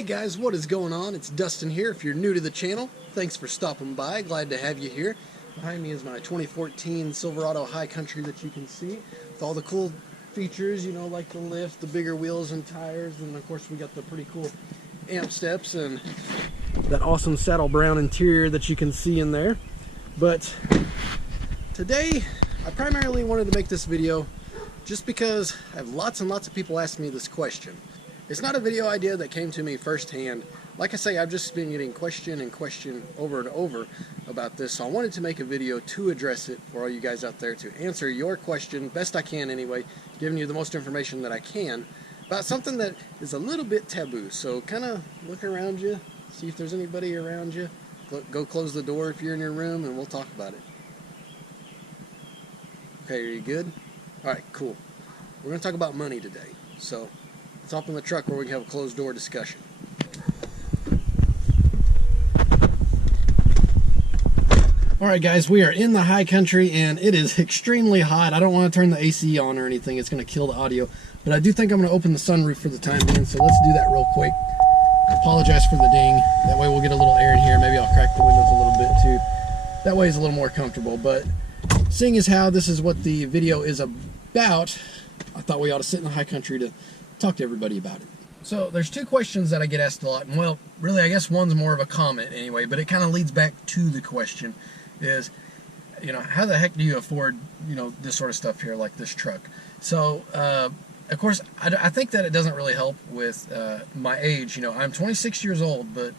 Hey guys, what is going on? It's Dustin here. If you're new to the channel, thanks for stopping by. Glad to have you here. Behind me is my 2014 Silverado High Country that you can see with all the cool features, you know, like the lift, the bigger wheels and tires, and of course we got the pretty cool amp steps and that awesome saddle brown interior that you can see in there. But today I primarily wanted to make this video just because I have lots and lots of people ask me this question. It's not a video idea that came to me firsthand. Like I say, I've just been getting question and question over and over about this, so I wanted to make a video to address it for all you guys out there, to answer your question best I can anyway, giving you the most information that I can about something that is a little bit taboo. So kind of look around you, see if there's anybody around you. Go close the door if you're in your room and we'll talk about it. Okay, are you good? Alright, cool. We're going to talk about money today. So let's hop in the truck where we can have a closed door discussion. Alright guys, we are in the high country and it is extremely hot. I don't want to turn the AC on or anything, it's going to kill the audio. But I do think I'm going to open the sunroof for the time being, so let's do that real quick. Apologize for the ding, that way we'll get a little air in here. Maybe I'll crack the windows a little bit too. That way it's a little more comfortable. But seeing as how this is what the video is about, I thought we ought to sit in the high country to talk to everybody about it. So there's two questions that I get asked a lot, and well, really I guess one's more of a comment anyway, but it kind of leads back to the question is, you know, how the heck do you afford, you know, this sort of stuff here, like this truck? So of course I think that it doesn't really help with my age. You know, I'm 26 years old, but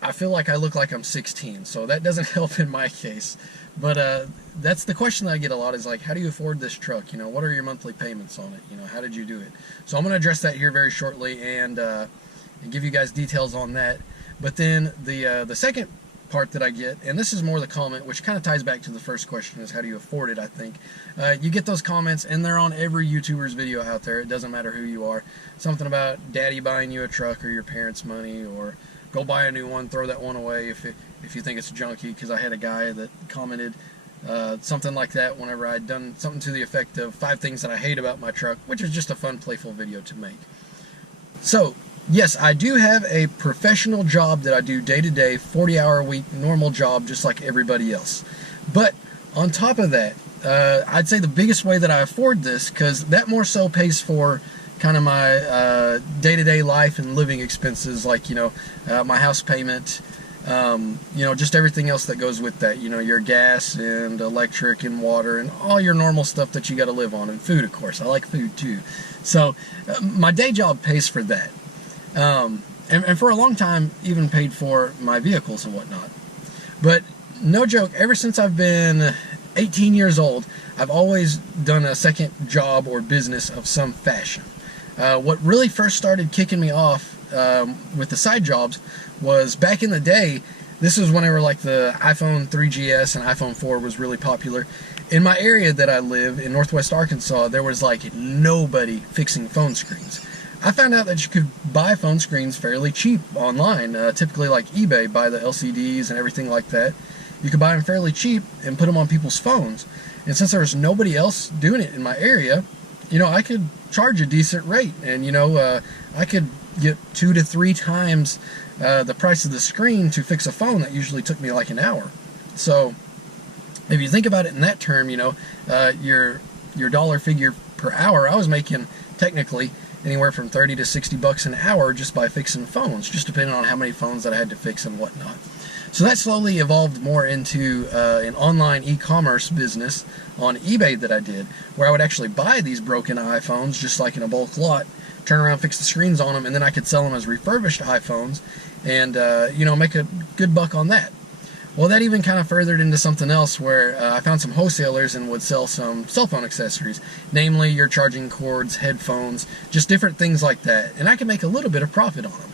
I feel like I look like I'm 16, so that doesn't help in my case. But that's the question that I get a lot, is like, how do you afford this truck? You know, what are your monthly payments on it? You know, how did you do it? So I'm going to address that here very shortly and give you guys details on that. But then the second part that I get, and this is more the comment, which kind of ties back to the first question, is how do you afford it, I think. You get those comments, and they're on every YouTuber's video out there. It doesn't matter who you are. Something about daddy buying you a truck, or your parents' money, or go buy a new one, throw that one away if you think it's junky, because I had a guy that commented something like that whenever I'd done something to the effect of 5 things that I hate about my truck, which is just a fun, playful video to make. So, yes, I do have a professional job that I do day-to-day, 40-hour-a-week, normal job, just like everybody else. But on top of that, I'd say the biggest way that I afford this, because that more so pays for kind of my day-to-day life and living expenses, like, you know, my house payment, you know, just everything else that goes with that, you know, your gas and electric and water and all your normal stuff that you got to live on, and food, of course. I like food too. So my day job pays for that, and for a long time even paid for my vehicles and whatnot. But no joke, ever since I've been 18 years old, I've always done a second job or business of some fashion. What really first started kicking me off with the side jobs was back in the day. This was whenever like the iPhone 3GS and iPhone 4 was really popular. In my area that I live in Northwest Arkansas, there was like nobody fixing phone screens. I found out that you could buy phone screens fairly cheap online, typically like eBay, buy the LCDs and everything like that. You could buy them fairly cheap and put them on people's phones. And since there was nobody else doing it in my area, you know, I could charge a decent rate, and you know, I could get 2 to 3 times the price of the screen to fix a phone that usually took me like an hour. So if you think about it in that term, you know, your dollar figure per hour, I was making technically anywhere from 30 to 60 bucks an hour just by fixing phones, just depending on how many phones that I had to fix and whatnot. So that slowly evolved more into an online e-commerce business on eBay that I did, where I would actually buy these broken iPhones just like in a bulk lot, turn around, fix the screens on them, and then I could sell them as refurbished iPhones and you know, make a good buck on that. Well, that even kind of furthered into something else, where I found some wholesalers and would sell some cell phone accessories, namely your charging cords, headphones, just different things like that, and I could make a little bit of profit on them.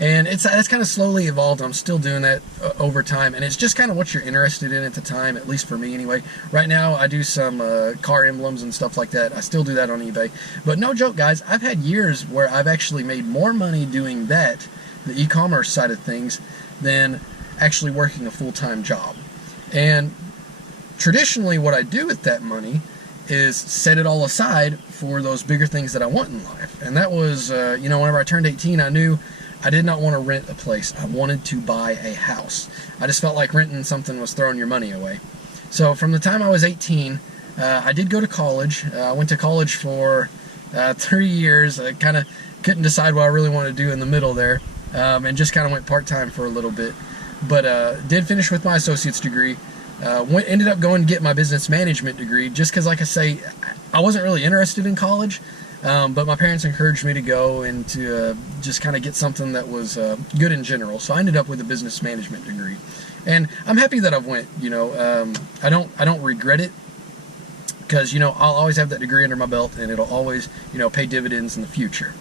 And that's kind of slowly evolved. I'm still doing that over time, and it's just kind of what you're interested in at the time, at least for me anyway. Right now I do some car emblems and stuff like that. I still do that on eBay. But no joke, guys, I've had years where I've actually made more money doing that, the e-commerce side of things, than actually working a full-time job. And traditionally what I do with that money is set it all aside for those bigger things that I want in life. And that was, you know, whenever I turned 18, I knew I did not want to rent a place. I wanted to buy a house. I just felt like renting something was throwing your money away. So from the time I was 18, I did go to college. I went to college for 3 years. I kind of couldn't decide what I really wanted to do in the middle there, and just kind of went part-time for a little bit. But did finish with my associate's degree. Ended up going to get my business management degree just because, like I say, I wasn't really interested in college, but my parents encouraged me to go and to just kind of get something that was good in general. So I ended up with a business management degree, and I'm happy that I've went. You know, I don't regret it, because, you know, I'll always have that degree under my belt, and it'll always, you know, pay dividends in the future.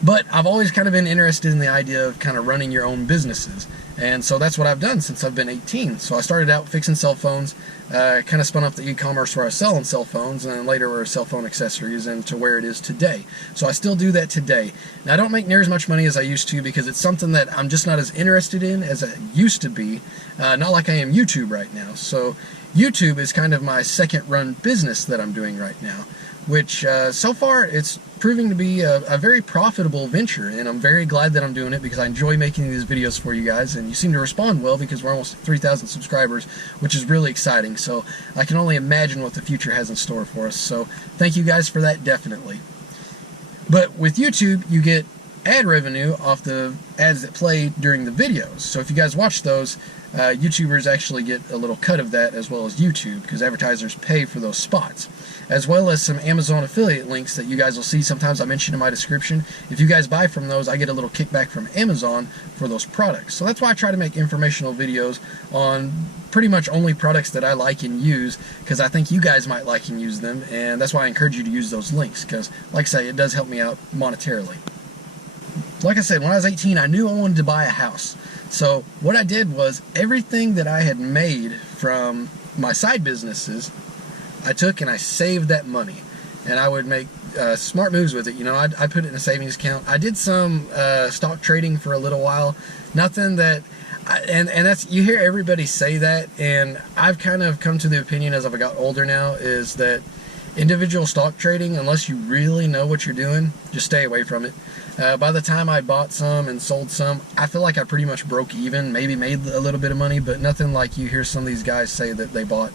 But I've always kind of been interested in the idea of kind of running your own businesses. And so that's what I've done since I've been 18. So I started out fixing cell phones, kind of spun up the e-commerce where I was selling cell phones, and then later were cell phone accessories, and to where it is today. So I still do that today. Now, I don't make near as much money as I used to, because it's something that I'm just not as interested in as I used to be, not like I am YouTube right now. So YouTube is kind of my second run business that I'm doing right now, which so far it's proving to be a very profitable venture, and I'm very glad that I'm doing it, because I enjoy making these videos for you guys, and you seem to respond well, because we're almost 3,000 subscribers, which is really exciting. So I can only imagine what the future has in store for us. So thank you guys for that, definitely. But with YouTube, you get ad revenue off the ads that play during the videos. So if you guys watch those, YouTubers actually get a little cut of that, as well as YouTube, because advertisers pay for those spots, as well as some Amazon affiliate links that you guys will see sometimes I mention in my description. If you guys buy from those, I get a little kickback from Amazon for those products. So that's why I try to make informational videos on pretty much only products that I like and use, because I think you guys might like and use them, and that's why I encourage you to use those links, because, like I say, it does help me out monetarily. Like I said, when I was 18, I knew I wanted to buy a house. So what I did was, everything that I had made from my side businesses, I took and I saved that money, and I would make smart moves with it. You know, I put it in a savings account. I did some stock trading for a little while. Nothing that, and that's, you hear everybody say that, and I've kind of come to the opinion as I've got older now, is that individual stock trading, unless you really know what you're doing, just stay away from it. By the time I bought some and sold some, I feel like I pretty much broke even, maybe made a little bit of money, but nothing like you hear some of these guys say that they bought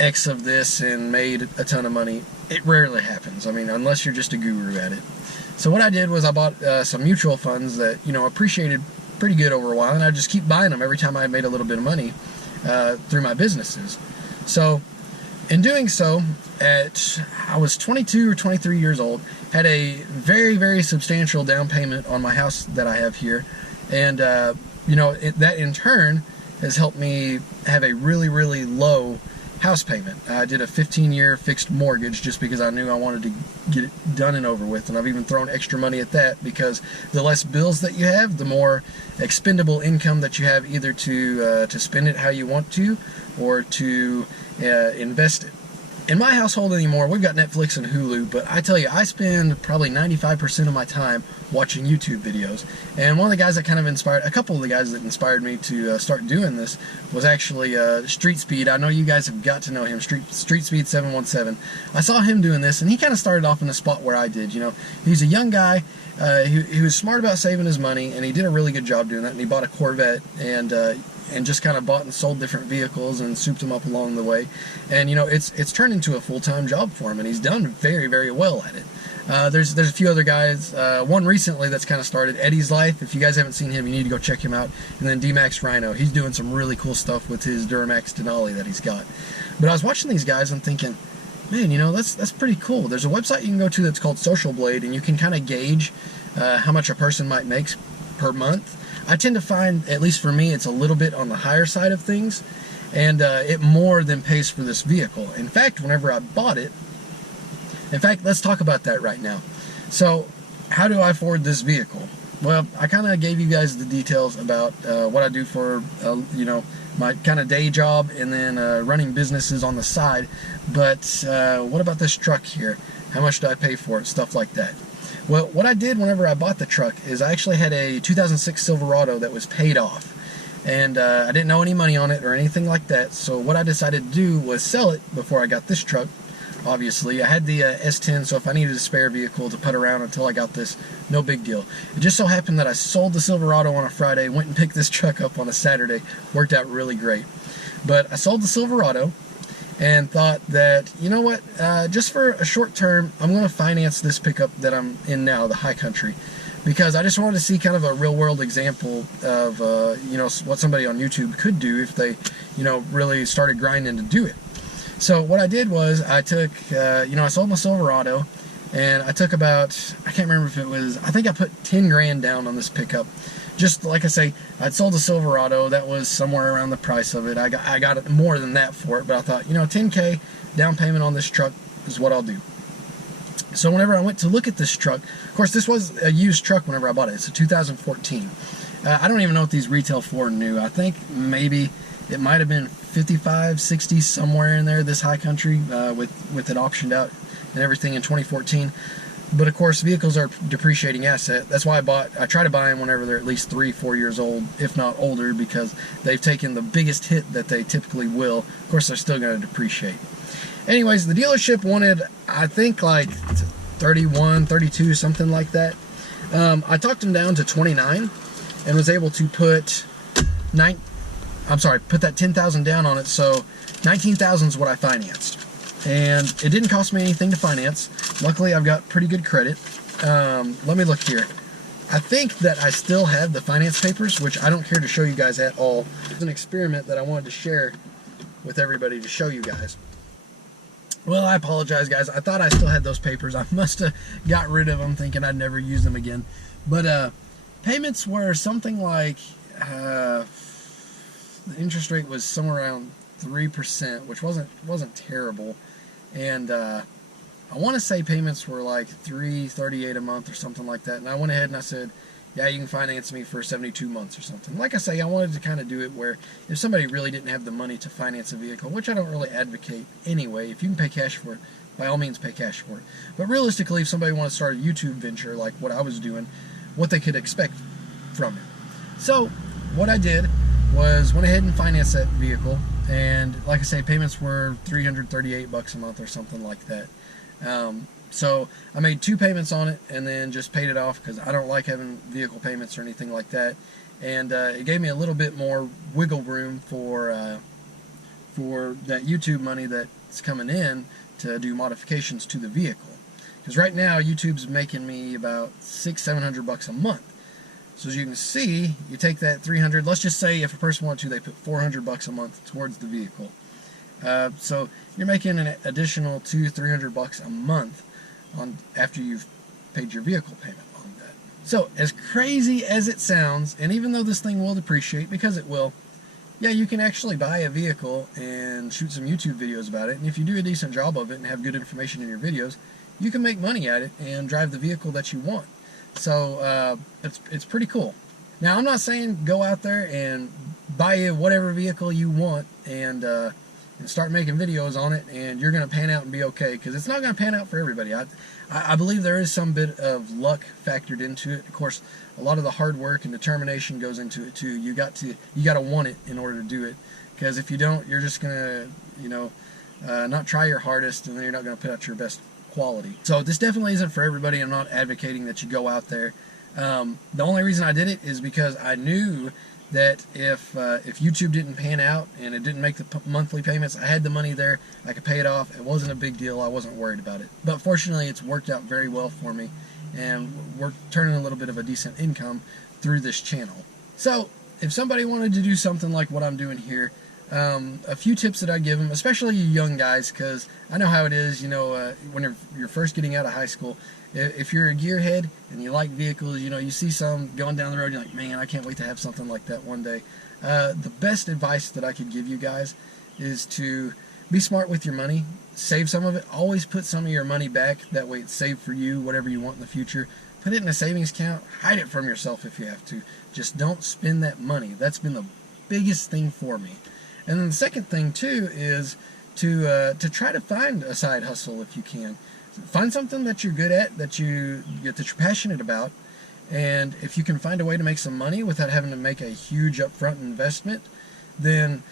X of this and made a ton of money. It rarely happens. I mean, unless you're just a guru at it. So what I did was I bought some mutual funds that, you know, appreciated pretty good over a while, and I just keep buying them every time I made a little bit of money through my businesses. So in doing so, I was 22 or 23 years old, had a very, very substantial down payment on my house that I have here, and you know, that in turn has helped me have a really, really low house payment. I did a 15-year fixed mortgage just because I knew I wanted to get it done and over with, and I've even thrown extra money at that, because the less bills that you have, the more expendable income that you have, either to spend it how you want to, or to invest it. In my household anymore, we've got Netflix and Hulu, but I tell you, I spend probably 95% of my time watching YouTube videos. And one of the guys that kind of inspired, a couple of the guys that inspired me to start doing this was actually Street Speed. I know you guys have got to know him, Street Speed 717. I saw him doing this, and he kind of started off in the spot where I did. You know, he's a young guy. He was smart about saving his money, and he did a really good job doing that. And he bought a Corvette, and just kind of bought and sold different vehicles and souped them up along the way. And, you know, it's turned into a full-time job for him, and he's done very, very well at it. There's a few other guys, one recently that's kind of started, Eddie's Life. If you guys haven't seen him, you need to go check him out. And then D-Max Rhino, he's doing some really cool stuff with his Duramax Denali that he's got. But I was watching these guys, I'm thinking, man, you know, that's pretty cool. There's a website you can go to that's called Social Blade, and you can kind of gauge how much a person might make per month. I tend to find, at least for me, it's a little bit on the higher side of things, and it more than pays for this vehicle. In fact, whenever I bought it, in fact, let's talk about that right now. So, how do I afford this vehicle? Well, I kind of gave you guys the details about what I do for, you know, my kind of day job, and then running businesses on the side. But what about this truck here? How much do I pay for it? Stuff like that. Well, what I did whenever I bought the truck is I actually had a 2006 Silverado that was paid off. And I didn't owe any money on it or anything like that. So what I decided to do was sell it before I got this truck. obviously. I had the S10, so if I needed a spare vehicle to put around until I got this, no big deal. It just so happened that I sold the Silverado on a Friday, went and picked this truck up on a Saturday. Worked out really great. But I sold the Silverado and thought that, you know what, just for a short term, I'm going to finance this pickup that I'm in now, the High Country, because I just wanted to see kind of a real-world example of, you know, what somebody on YouTube could do if they, you know, really started grinding to do it. So what I did was I took, you know, I sold my Silverado, and I took about, I can't remember if it was, I think I put 10 grand down on this pickup. Just like I say, I'd sold a Silverado that was somewhere around the price of it. I got it more than that for it, but I thought, you know, 10K down payment on this truck is what I'll do. So whenever I went to look at this truck, of course this was a used truck whenever I bought it. It's a 2014. I don't even know what these retail for new. I think maybe it might have been 55, 60, somewhere in there, this High Country, with it optioned out and everything in 2014. But of course, vehicles are a depreciating asset. That's why I try to buy them whenever they're at least 3-4 years old, if not older, because they've taken the biggest hit that they typically will. Of course, they're still going to depreciate. Anyways, the dealership wanted, I think, like 31, 32, something like that. I talked them down to 29 and was able to put put that 10,000 down on it. So 19,000 is what I financed. And it didn't cost me anything to finance. Luckily, I've got pretty good credit. Let me look here. I think that I still have the finance papers, which I don't care to show you guys at all. It's an experiment that I wanted to share with everybody to show you guys. Well, I apologize, guys. I thought I still had those papers. I must have got rid of them thinking I'd never use them again. But payments were something like, the interest rate was somewhere around 3%, which wasn't terrible. And I want to say payments were like $338 a month or something like that. And I went ahead and I said, yeah, you can finance me for 72 months or something. Like I say, I wanted to kind of do it where if somebody really didn't have the money to finance a vehicle, which I don't really advocate anyway, if you can pay cash for it, by all means pay cash for it. But realistically, if somebody wanted to start a YouTube venture like what I was doing, what they could expect from it. So what I did was went ahead and financed that vehicle. And like I say, payments were $338 a month or something like that. So I made 2 payments on it and then just paid it off because I don't like having vehicle payments or anything like that. And it gave me a little bit more wiggle room for that YouTube money that's coming in to do modifications to the vehicle. Because right now YouTube's making me about $600-700 a month. So as you can see, you take that 300. Let's just say if a person wanted to, they put $400 a month towards the vehicle. So you're making an additional $200-300 a month after you've paid your vehicle payment on that. So as crazy as it sounds, and even though this thing will depreciate, because it will, yeah, you can actually buy a vehicle and shoot some YouTube videos about it. And if you do a decent job of it and have good information in your videos, you can make money at it and drive the vehicle that you want. So it's pretty cool. Now, I'm not saying go out there and buy whatever vehicle you want and start making videos on it and you're going to pan out and be okay, because it's not going to pan out for everybody. I believe there is some bit of luck factored into it. Of course, a lot of the hard work and determination goes into it too. You got to want it in order to do it, because if you don't, you're just going to, you know, not try your hardest, and then you're not going to put out your best quality. So this definitely isn't for everybody. I'm not advocating that you go out there. The only reason I did it is because I knew that if YouTube didn't pan out and it didn't make the monthly payments, I had the money there, I could pay it off. It wasn't a big deal. I wasn't worried about it. But fortunately, it's worked out very well for me, and we're turning a little bit of a decent income through this channel. So if somebody wanted to do something like what I'm doing here, a few tips that I give them, especially you young guys, because I know how it is, you know, when you're first getting out of high school. If you're a gearhead and you like vehicles, you know, you see some going down the road, you're like, man, I can't wait to have something like that one day. The best advice that I could give you guys is to be smart with your money. Save some of it. Always put some of your money back. That way it's saved for you, whatever you want in the future. Put it in a savings account. Hide it from yourself if you have to. Just don't spend that money. That's been the biggest thing for me. And then the second thing too is to try to find a side hustle if you can. Find something that you're good at, that you're passionate about, and if you can find a way to make some money without having to make a huge upfront investment, then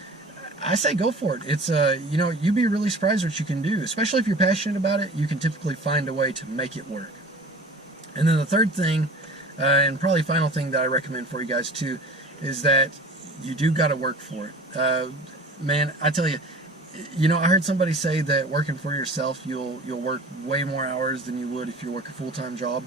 I say go for it. It's you know, you'd be really surprised what you can do, especially if you're passionate about it. You can typically find a way to make it work. And then the third thing, and probably final thing that I recommend for you guys too, is that you do got to work for it. Man, I tell you, you know, I heard somebody say that working for yourself, you'll work way more hours than you would if you work a full-time job,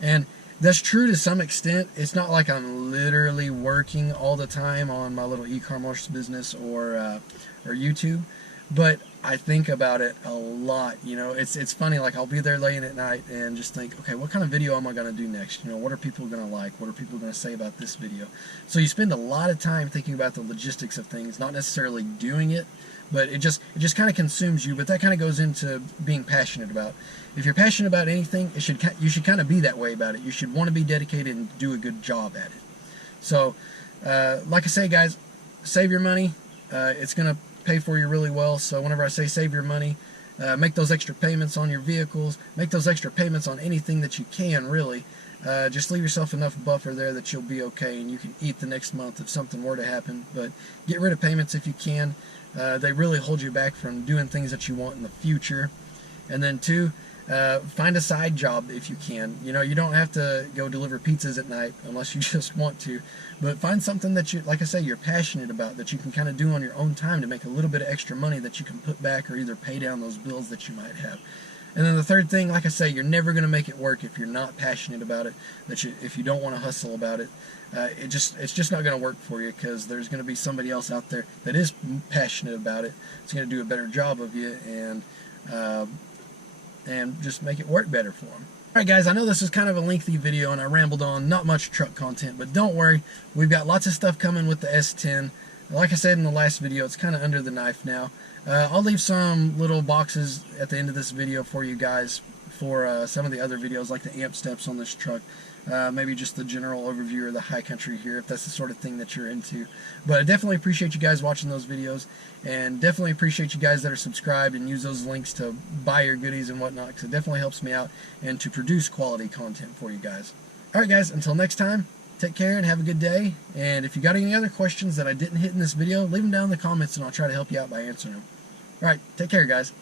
and that's true to some extent. It's not like I'm literally working all the time on my little e-commerce business or YouTube, but I think about it a lot. You know, it's funny. Like, I'll be there laying at night and just think, okay, what kind of video am I going to do next? You know, what are people going to like? What are people going to say about this video? So you spend a lot of time thinking about the logistics of things, not necessarily doing it, but it just kind of consumes you. But that kind of goes into being passionate about. If you're passionate about anything, you should kind of be that way about it. You should want to be dedicated and do a good job at it. So, like I say, guys, save your money. It's going to pay for you really well. So whenever I say save your money, make those extra payments on your vehicles, make those extra payments on anything that you can, really. Just leave yourself enough buffer there that you'll be okay and you can eat the next month if something were to happen. But get rid of payments if you can. They really hold you back from doing things that you want in the future. And then two, find a side job if you can. You know, you don't have to go deliver pizzas at night unless you just want to, but find something that you, like I say, you're passionate about, that you can kind of do on your own time to make a little bit of extra money that you can put back or either pay down those bills that you might have. And then the third thing, like I say, you're never going to make it work if you're not passionate about it, if you don't want to hustle about it. It's just not going to work for you, because there's going to be somebody else out there that is passionate about it. It's going to do a better job of you and just make it work better for them. Alright guys, I know this is kind of a lengthy video and I rambled on, not much truck content, but don't worry, we've got lots of stuff coming with the S10. Like I said in the last video, it's kind of under the knife now. I'll leave some little boxes at the end of this video for you guys for some of the other videos, like the amp steps on this truck. Maybe just the general overview of the high country here, if that's the sort of thing that you're into. But I definitely appreciate you guys watching those videos, and definitely appreciate you guys that are subscribed and use those links to buy your goodies and whatnot, because it definitely helps me out and to produce quality content for you guys. Alright guys, until next time, take care and have a good day. And if you got any other questions that I didn't hit in this video, leave them down in the comments and I'll try to help you out by answering them. Alright, take care guys.